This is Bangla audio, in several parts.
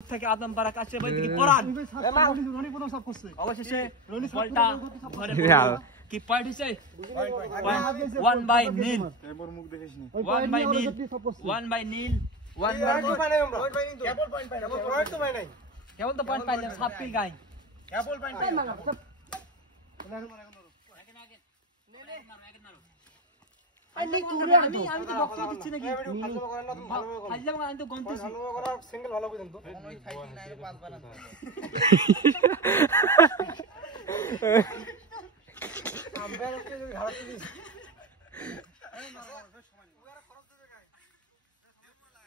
থেকে আদম বারা কাশের বাড়ি থেকে পরান রনি প্রথম সাফ করছে অবশেষে বলটা ঘরে কি পয়েন্ট হইছে 1 বাই নীল এবার মুখ দেখিস নি 1 বাই নীল 1 বাই নীল 1 বাই কেবল পয়েন্ট পাই না পয়েন্ট তো পাই নাই কেবল তো পয়েন্ট পাইলাম সাফ পিল গাই কেবল পয়েন্ট পাই না আমি তো বক্স দিচ্ছি নাকি ফাজলাম আমি তো গন্তেছি ভালো করা সিঙ্গেল ভালো কইদেন তো ওই ফাইটিং নাই 5 বার আছে আমবের কে ঘাড়া তুলিস এই না সময় ওরা খরচ দেবে গায় এই মুখ पे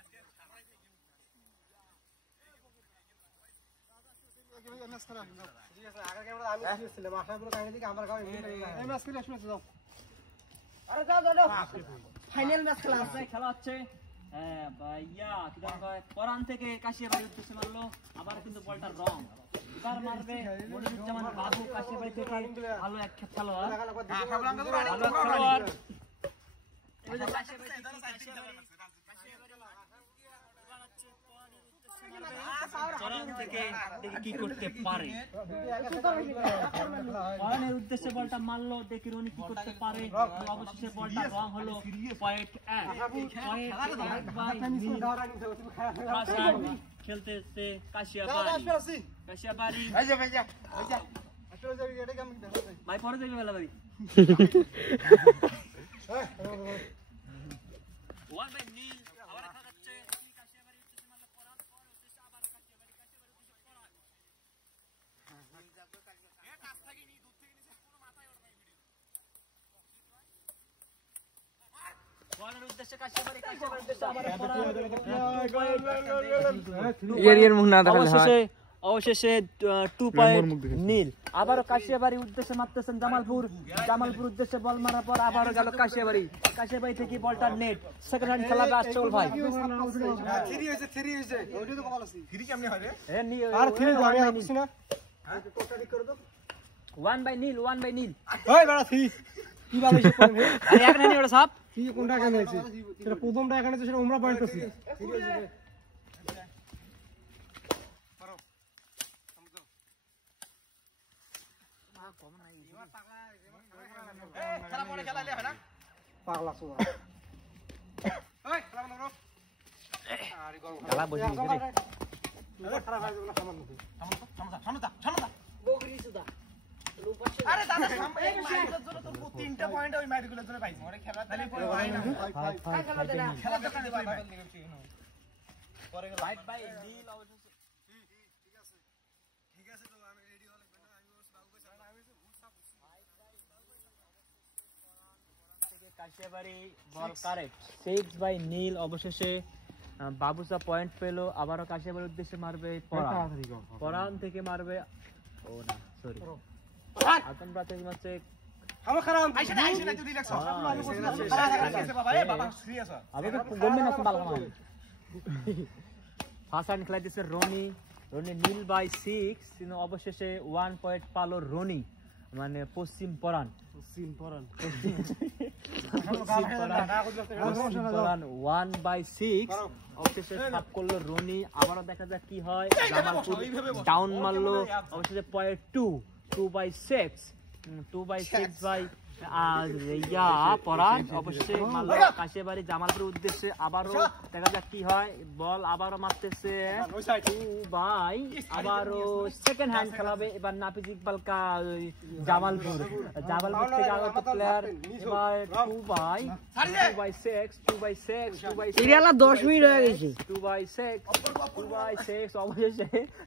আজকে খারাই থেকে ম্যাচ খেলা ঠিক আছে আগে ক্যামেরা আমি দিয়েছিলাম আশা পুরো কাহিনী থেকে আমার গাও এই ম্যাচ খেলে আসবে যাও আরে যাও ফাইনাল ম্যাচ খেলা আছে খেলা হচ্ছে হ্যাঁ ভাইয়া কি দাম কয় পরান থেকে কাশিয়াবাড়ি উদ্দেশ্যে মারলো আবার কিন্তু বলটা রং এবার মারবে মনিরুজ্জামান বাবু কাশিয়াবাড়ি থেকে ভালো এক খেলোয়াড় ভালো খেলোয়াড় ওই যে কাশিয়াবাড়ি থেকে কি করতে পারে পরানের উদ্দেশ্যে বলটা মারলো দেখি রনি কি করতে পারে অবশেষে বলটা রং হলো পয়েন্ট খেলতেছে কাশিয়াবাড়ি ভাই পরে যাবি বেলা বাড়ি অবশেষে 2 পয়েন্ট নীল আবারও কাশিয়াবাড়ি উদ্দেশ্যে মারতেছেন জামালপুর উদ্দেশ্যে বল মারার পর আবারও গেল কাশিয়াবাড়ি থেকে বলটা নেট সেকেন্ড হ্যান্ড খেলাবে আশরাফুল ভাই 3 হইছে 3 হইছে ওইটা তো বল আছে 3 কেমনে হয় রে আর 3 তো আমি আসছি না হ্যাঁ কোটা ঠিক করে দাও 1 বাই নীল ওই বড় 3 কি ভালো হইছে পড়বে আরে এক নানি ওটা সাপ কি কোনটা কেন হইছে সেটা প্রথমটা এখানে তো সেটা উমরা পয়েন্ট আছে পারো সমঝো মা কম নাই এবার পাগলা খেলা পরে খেলাইলে হয় না পাগলা সোরা ওই খেলা বন্ধ করো আরে গো খেলা বসে গেছে রে খারাপ হয়ে গেল থামো বগরি সুদা আরে দাদা এই মাইরের জন্য তো 3টা পয়েন্ট ওই মাইরগুলো জন্য পাইছি ওরে খেলা তাহলে পরে হয় না খেলা দোকানে ভাই পরে গেল ভাই নীল অবশেষে ঠিক আছে তো আমি রেডি হলে না আমি ওস বাবু কইছি আমি ভুল সাপ থেকে কাশিয়াবাড়ি বল কারেক্ট 6 বাই নীল অবশেষে বাবুসা পয়েন্ট পেলো আবারও কাশিয়াবাড়ির উদ্দেশ্যে মারবে পরান থেকে মারবে ও না সরি আতম প্রাথমিক ম্যাচে হামা খারাপ আইসা না তুই রিল্যাক্স হ আমি বাবা এ বাবা সিরিয়াস হ আবে তো গম্মে না বাল কামাই ফার্স্ট হ্যান্ড খেলা দিছে রনি নীল বাই 6 কিন্তু অবশেষে 1 পয়েন্ট পালো রনি মানে পশ্চিম পরান 1 বাই 6 অবশেষে সাফ করলো রনি আবারও দেখা যাক কি হয় জামালপুর ডাউন মারলো অবশেষে পয়েন্ট 2 বাই 6 বাই ইয়া পরান অবশ্যই মারলো কাশিয়াবাড়ি জামালপুরের উদ্দেশ্যে আবারও দেখা যাক কি হয় বল আবারও মারতেছে 2 বাই আবারও সেকেন্ড হ্যান্ড খেলাবে এবার নাফিজ ইকবাল জামালপুর থেকে আগত প্লেয়ার এবার 2 বাই 6 সিরিয়াল 10 মিনিট হয়ে গেছে 2 বাই 6 অবশেষে